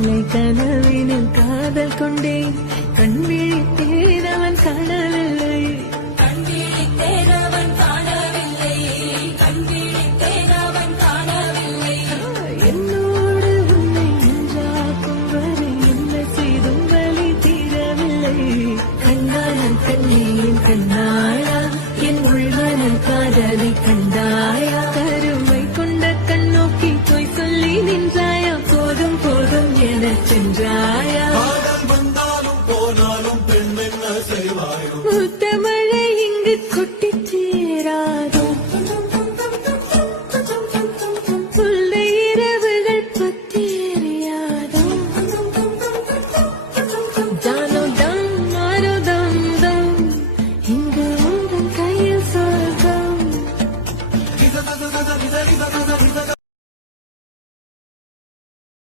மாலை கனவினில் காதல் கொண்டேன் கண் விழித்தேன் அவன் காணவில்லை என்னோடு உன்னை ஒன்றாக்கும் வரை என்ன செய்தும் வலி தீரவில்லை கண்ணாளன் கண்ணீன் கண்ணாயா என் உள்மனல் காதலை கண்டாயா கருமை கொண்ட கண்ணோக்கி போய் சொல்லி நின்றாயா போதும் போதும் எனச் சென்றாய்